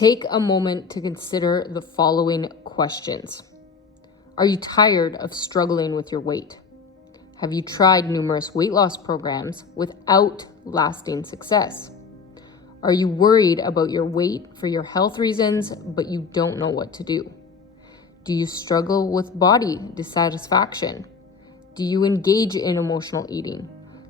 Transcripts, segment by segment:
Take a moment to consider the following questions. Are you tired of struggling with your weight? Have you tried numerous weight loss programs without lasting success? Are you worried about your weight for your health reasons, but you don't know what to do? Do you struggle with body dissatisfaction? Do you engage in emotional eating?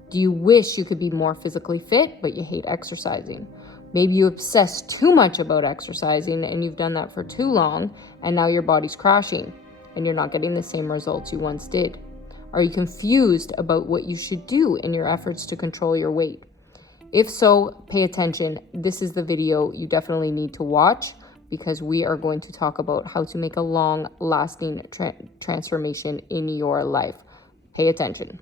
Do you wish you could be more physically fit, but you hate exercising? Maybe you obsess too much about exercising and you've done that for too long, and now your body's crashing and you're not getting the same results you once did. Are you confused about what you should do in your efforts to control your weight? If so, pay attention. This is the video you definitely need to watch, because we are going to talk about how to make a long-lasting transformation in your life. Pay attention.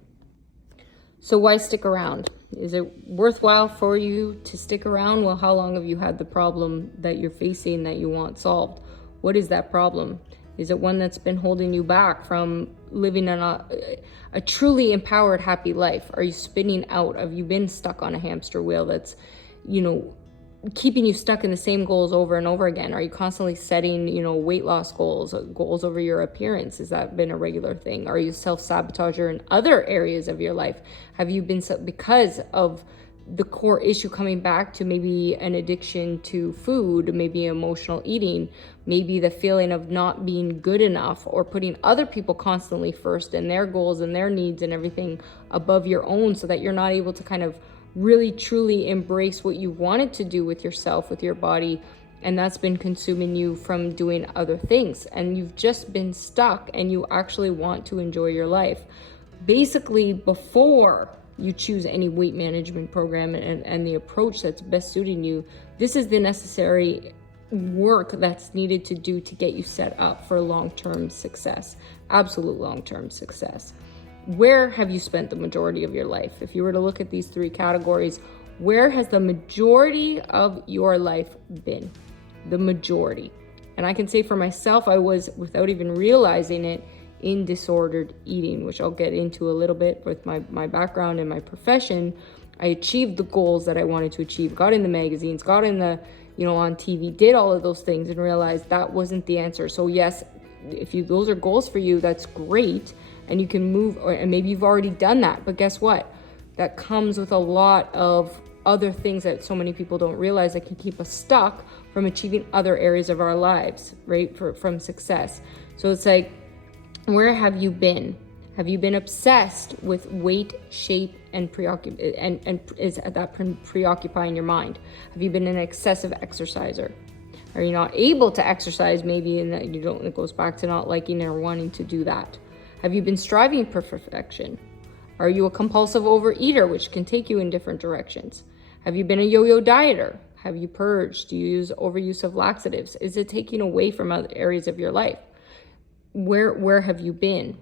So why stick around? Is it worthwhile for you to stick around? Well, how long have you had the problem that you're facing that you want solved? What is that problem? Is it one that's been holding you back from living a truly empowered, happy life? Are you spinning out? Have you been stuck on a hamster wheel that's, keeping you stuck in the same goals over and over again? Are you constantly setting, weight loss goals over your appearance? Has that been a regular thing? Are you self-sabotager in other areas of your life? Have you been, because of the core issue coming back to maybe an addiction to food, maybe emotional eating, maybe the feeling of not being good enough, or putting other people constantly first and their goals and their needs and everything above your own, so that you're not able to kind of really truly embrace what you wanted to do with yourself, with your body, and that's been consuming you from doing other things, and you've just been stuck and you actually want to enjoy your life. Basically, before you choose any weight management program and the approach that's best suiting you, this is the necessary work that's needed to do to get you set up for long-term success, absolute long-term success. Where have you spent the majority of your life? If you were to look at these three categories, where has the majority of your life been? The majority. And I can say for myself, I was, without even realizing it, in disordered eating, which I'll get into a little bit with my background and my profession. I achieved the goals that I wanted to achieve, got in the magazines, got in the, on TV, did all of those things, and realized that wasn't the answer. So yes, if those are goals for you, that's great. And you can move, and maybe you've already done that, but guess what? That comes with a lot of other things that so many people don't realize that can keep us stuck from achieving other areas of our lives, right? From success. So it's like, where have you been? Have you been obsessed with weight, shape, and is that preoccupying your mind? Have you been an excessive exerciser? Are you not able to exercise, maybe, and that it goes back to not liking or wanting to do that? Have you been striving for perfection? Are you a compulsive overeater, which can take you in different directions? Have you been a yo-yo dieter? Have you purged? Do you use overuse of laxatives? Is it taking away from other areas of your life? Where have you been?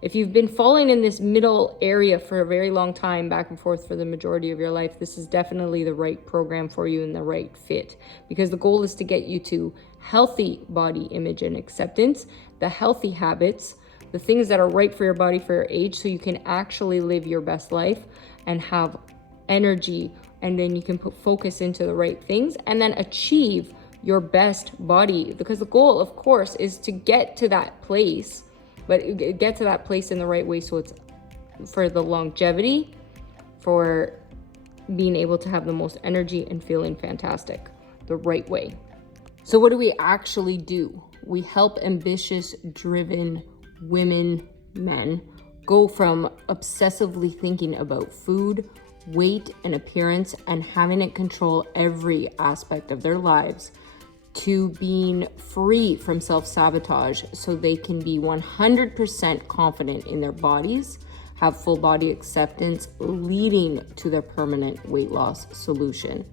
If you've been falling in this middle area for a very long time, back and forth for the majority of your life, this is definitely the right program for you and the right fit, because the goal is to get you to healthy body image and acceptance, the healthy habits, the things that are right for your body, for your age, so you can actually live your best life and have energy, and then you can put focus into the right things and then achieve your best body. Because the goal, of course, is to get to that place, but get to that place in the right way, so it's for the longevity, for being able to have the most energy and feeling fantastic, the right way. So what do we actually do? We help ambitious, driven women, men, go from obsessively thinking about food, weight, and appearance, and having it control every aspect of their lives, to being free from self-sabotage, so they can be 100% confident in their bodies, have full body acceptance, leading to their permanent weight loss solution.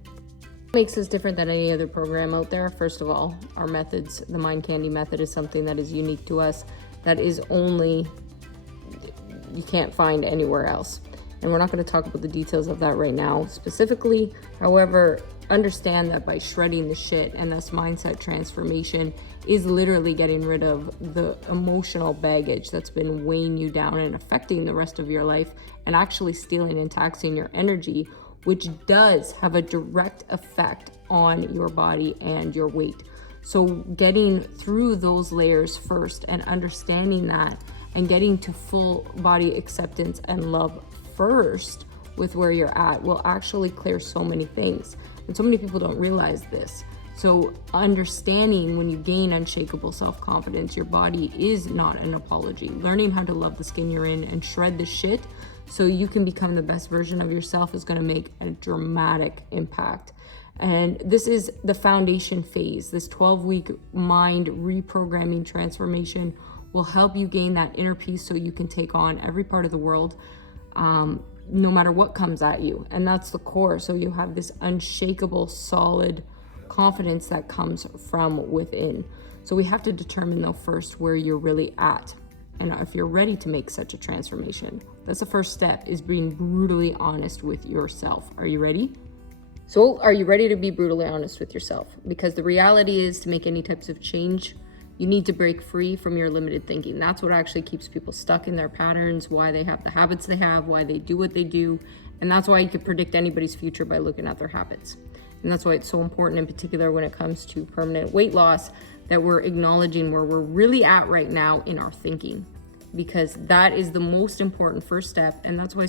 What makes us different than any other program out there? First of all, our methods. The Mind Candy method is something that is unique to us, that is only, you can't find anywhere else. And we're not going to talk about the details of that right now specifically. However, understand that by shredding the shit, and this mindset transformation is literally getting rid of the emotional baggage that's been weighing you down and affecting the rest of your life, and actually stealing and taxing your energy, which does have a direct effect on your body and your weight. So getting through those layers first and understanding that and getting to full body acceptance and love first with where you're at will actually clear so many things. And so many people don't realize this. So understanding when you gain unshakable self-confidence, your body is not an apology. Learning how to love the skin you're in and shred the shit so you can become the best version of yourself is going to make a dramatic impact. And this is the foundation phase. This 12-week mind reprogramming transformation will help you gain that inner peace so you can take on every part of the world, no matter what comes at you. And that's the core. So you have this unshakable, solid confidence that comes from within. So we have to determine though first where you're really at. And if you're ready to make such a transformation, that's the first step, is being brutally honest with yourself. Are you ready? So are you ready to be brutally honest with yourself? Because the reality is, to make any types of change, you need to break free from your limited thinking. That's what actually keeps people stuck in their patterns, why they have the habits they have, why they do what they do. And that's why you can predict anybody's future by looking at their habits. And that's why it's so important, in particular when it comes to permanent weight loss, that we're acknowledging where we're really at right now in our thinking, because that is the most important first step. And that's why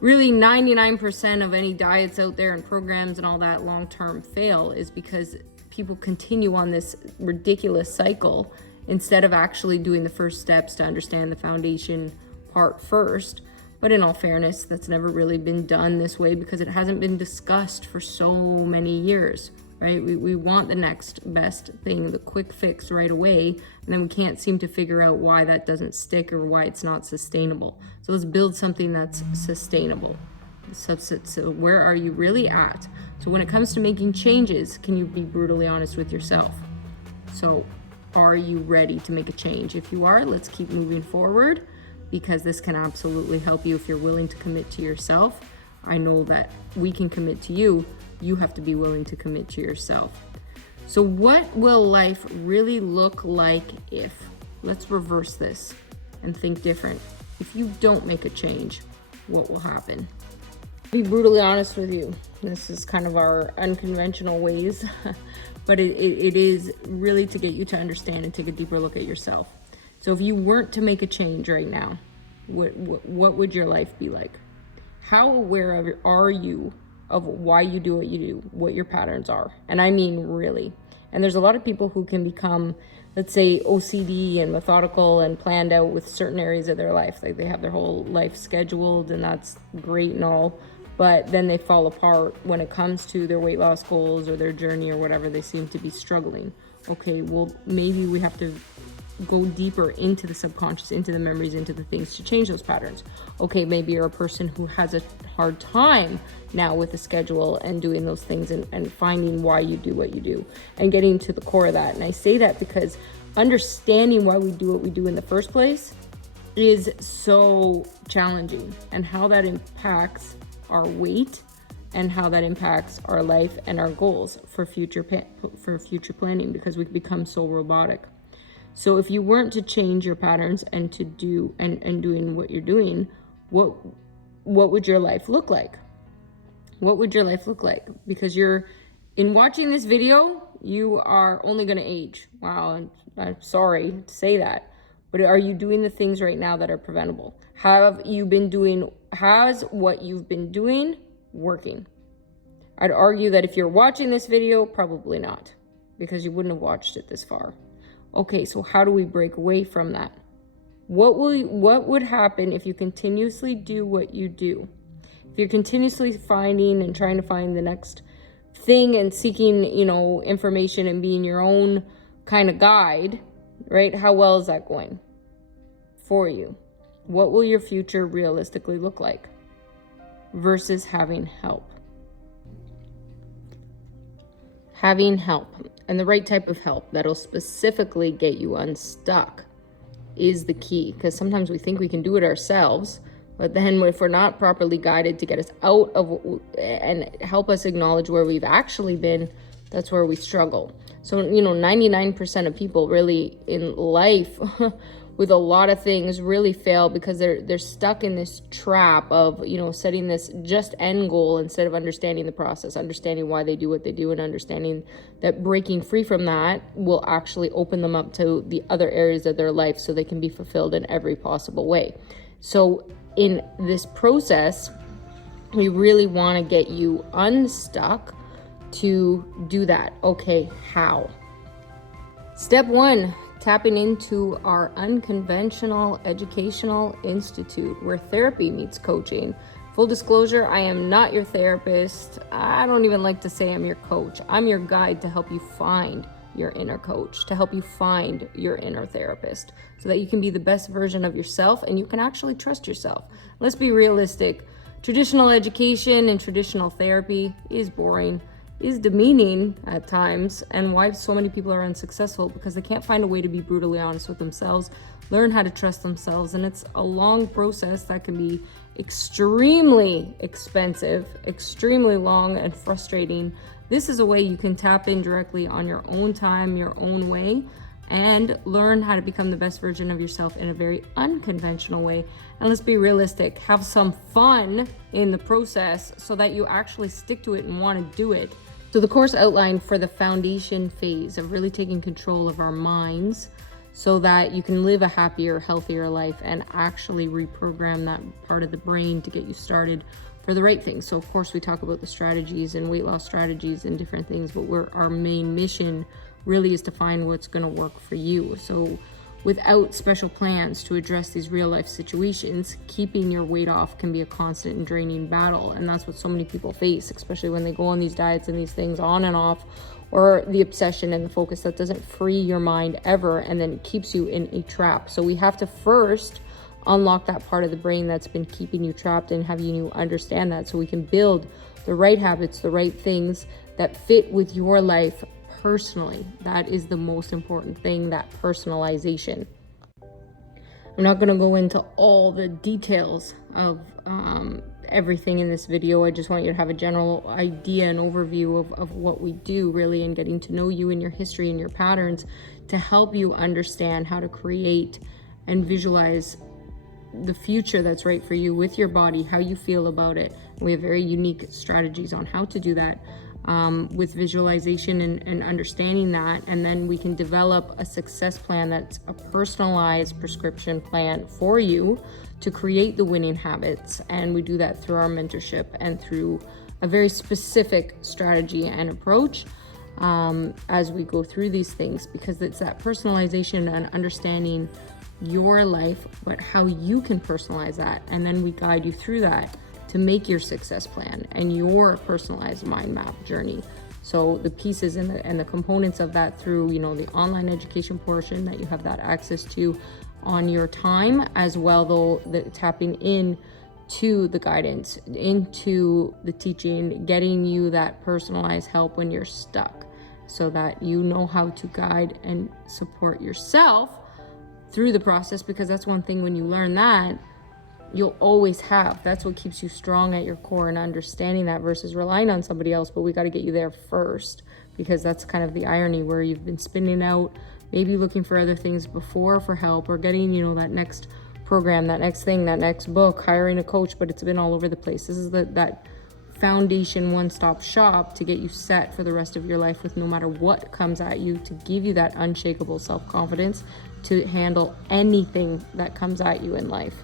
really 99% of any diets out there and programs and all that long-term fail, is because people continue on this ridiculous cycle instead of actually doing the first steps to understand the foundation part first. But in all fairness, that's never really been done this way because it hasn't been discussed for so many years, right? We want the next best thing, the quick fix right away, and then we can't seem to figure out why that doesn't stick or why it's not sustainable. So let's build something that's sustainable. So where are you really at? So when it comes to making changes, can you be brutally honest with yourself? So are you ready to make a change? If you are, let's keep moving forward, because this can absolutely help you if you're willing to commit to yourself. I know that we can commit to you. You have to be willing to commit to yourself. So what will life really look like if, let's reverse this and think different. If you don't make a change, what will happen? Be brutally honest with you. This is kind of our unconventional ways, but it is really to get you to understand and take a deeper look at yourself. So if you weren't to make a change right now, what would your life be like? How aware are you of why you do what you do, what your patterns are? And I mean really. And there's a lot of people who can become, let's say, OCD and methodical and planned out with certain areas of their life. Like they have their whole life scheduled, and that's great and all. But then they fall apart when it comes to their weight loss goals or their journey or whatever. They seem to be struggling. Okay, well, maybe we have to go deeper into the subconscious, into the memories, into the things to change those patterns. Okay, maybe you're a person who has a hard time now with the schedule and doing those things and finding why you do what you do and getting to the core of that. And I say that because understanding why we do what we do in the first place is so challenging, and how that impacts our weight and how that impacts our life and our goals for future planning, because we become so robotic. So if you weren't to change your patterns and to do and doing what you're doing, what would your life look like? What would your life look like? Because in watching this video, you are only going to age. Wow, and I'm sorry to say that, but are you doing the things right now that are preventable? Has what you've been doing working? I'd argue that if you're watching this video, probably not, because you wouldn't have watched it this far. Okay, so how do we break away from that? What would happen if you continuously do what you do? If you're continuously finding and trying to find the next thing and seeking, information and being your own kind of guide, right? How well is that going for you? What will your future realistically look like versus having help? Having help, and the right type of help that'll specifically get you unstuck, is the key. Because sometimes we think we can do it ourselves, but then if we're not properly guided to get us out of and help us acknowledge where we've actually been, that's where we struggle. So 99% of people really in life with a lot of things really fail because they're stuck in this trap of, setting this just end goal instead of understanding the process, understanding why they do what they do, and understanding that breaking free from that will actually open them up to the other areas of their life so they can be fulfilled in every possible way. So in this process, we really want to get you unstuck to do that. Okay, how? Step 1, tapping into our unconventional educational institute where therapy meets coaching. Full disclosure, I am not your therapist. I don't even like to say I'm your coach. I'm your guide to help you find your inner coach, to help you find your inner therapist so that you can be the best version of yourself and you can actually trust yourself. Let's be realistic. Traditional education and traditional therapy is boring, is demeaning at times, and why so many people are unsuccessful because they can't find a way to be brutally honest with themselves, learn how to trust themselves, and it's a long process that can be extremely expensive, extremely long, and frustrating. This is a way you can tap in directly on your own time, your own way, and learn how to become the best version of yourself in a very unconventional way. And let's be realistic, have some fun in the process so that you actually stick to it and want to do it. So the course outlined for the foundation phase of really taking control of our minds so that you can live a happier, healthier life and actually reprogram that part of the brain to get you started for the right things. So of course we talk about the strategies and weight loss strategies and different things, but our main mission really is to find what's going to work for you. So without special plans to address these real life situations, keeping your weight off can be a constant and draining battle. And that's what so many people face, especially when they go on these diets and these things on and off, or the obsession and the focus that doesn't free your mind ever and then keeps you in a trap. So we have to first unlock that part of the brain that's been keeping you trapped and have you understand that so we can build the right habits, the right things that fit with your life personally. That is the most important thing, that personalization. I'm not going to go into all the details of everything in this video. I just want you to have a general idea and overview of what we do really, and getting to know you and your history and your patterns to help you understand how to create and visualize the future that's right for you with your body, how you feel about it. We have very unique strategies on how to do that with visualization and understanding that. And then we can develop a success plan that's a personalized prescription plan for you to create the winning habits. And we do that through our mentorship and through a very specific strategy and approach as we go through these things, because it's that personalization and understanding your life, but how you can personalize that. And then we guide you through that to make your success plan and your personalized mind map journey. So the pieces and the components of that through, the online education portion that you have that access to on your time, as well though the tapping in to the guidance, into the teaching, getting you that personalized help when you're stuck so that you know how to guide and support yourself through the process, because that's one thing when you learn that you'll always have. That's what keeps you strong at your core, and understanding that versus relying on somebody else. But we got to get you there first, because that's kind of the irony where you've been spinning out, maybe looking for other things before for help, or getting, that next program, that next thing, that next book, hiring a coach, but it's been all over the place. This is that foundation one-stop shop to get you set for the rest of your life with no matter what comes at you, to give you that unshakable self-confidence to handle anything that comes at you in life.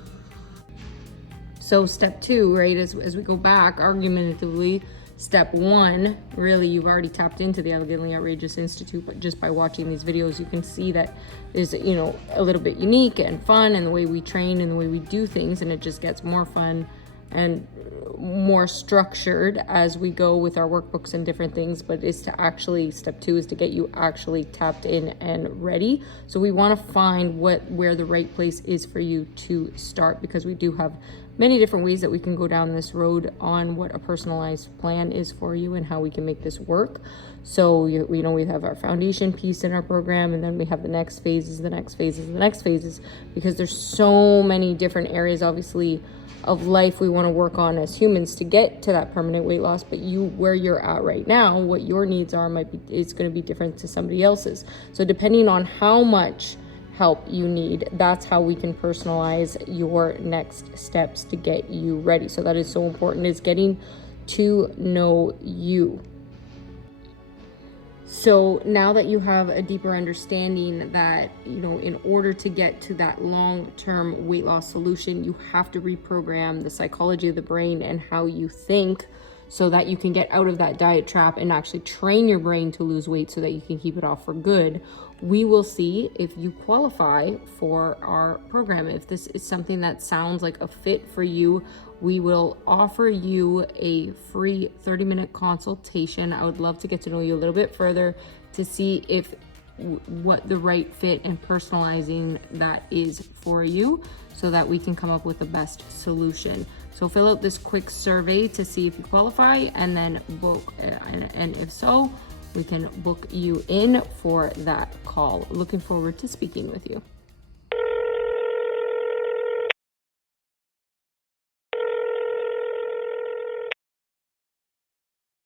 So step 2, right, as we go back argumentatively, step 1, really, you've already tapped into the Elegantly Outrageous Institute, but just by watching these videos, you can see that is, a little bit unique and fun, and the way we train and the way we do things, and it just gets more fun and more structured as we go with our workbooks and different things. But is to actually, step 2 is to get you actually tapped in and ready. So we want to find where the right place is for you to start, because we do have many different ways that we can go down this road on what a personalized plan is for you and how we can make this work. So we have our foundation piece in our program, and then we have the next phases, because there's so many different areas obviously of life we want to work on as humans to get to that permanent weight loss. But where you're at right now, what your needs are is going to be different to somebody else's. So depending on how much help you need. That's how we can personalize your next steps to get you ready. So that is so important, is getting to know you. So now that you have a deeper understanding that, in order to get to that long-term weight loss solution, you have to reprogram the psychology of the brain and how you think, so that you can get out of that diet trap and actually train your brain to lose weight so that you can keep it off for good. We will see if you qualify for our program. If this is something that sounds like a fit for you, we will offer you a free 30-minute consultation. I would love to get to know you a little bit further to see if what the right fit and personalizing that is for you, so that we can come up with the best solution. So fill out this quick survey to see if you qualify, and then book, and if so, we can book you in for that call. Looking forward to speaking with you.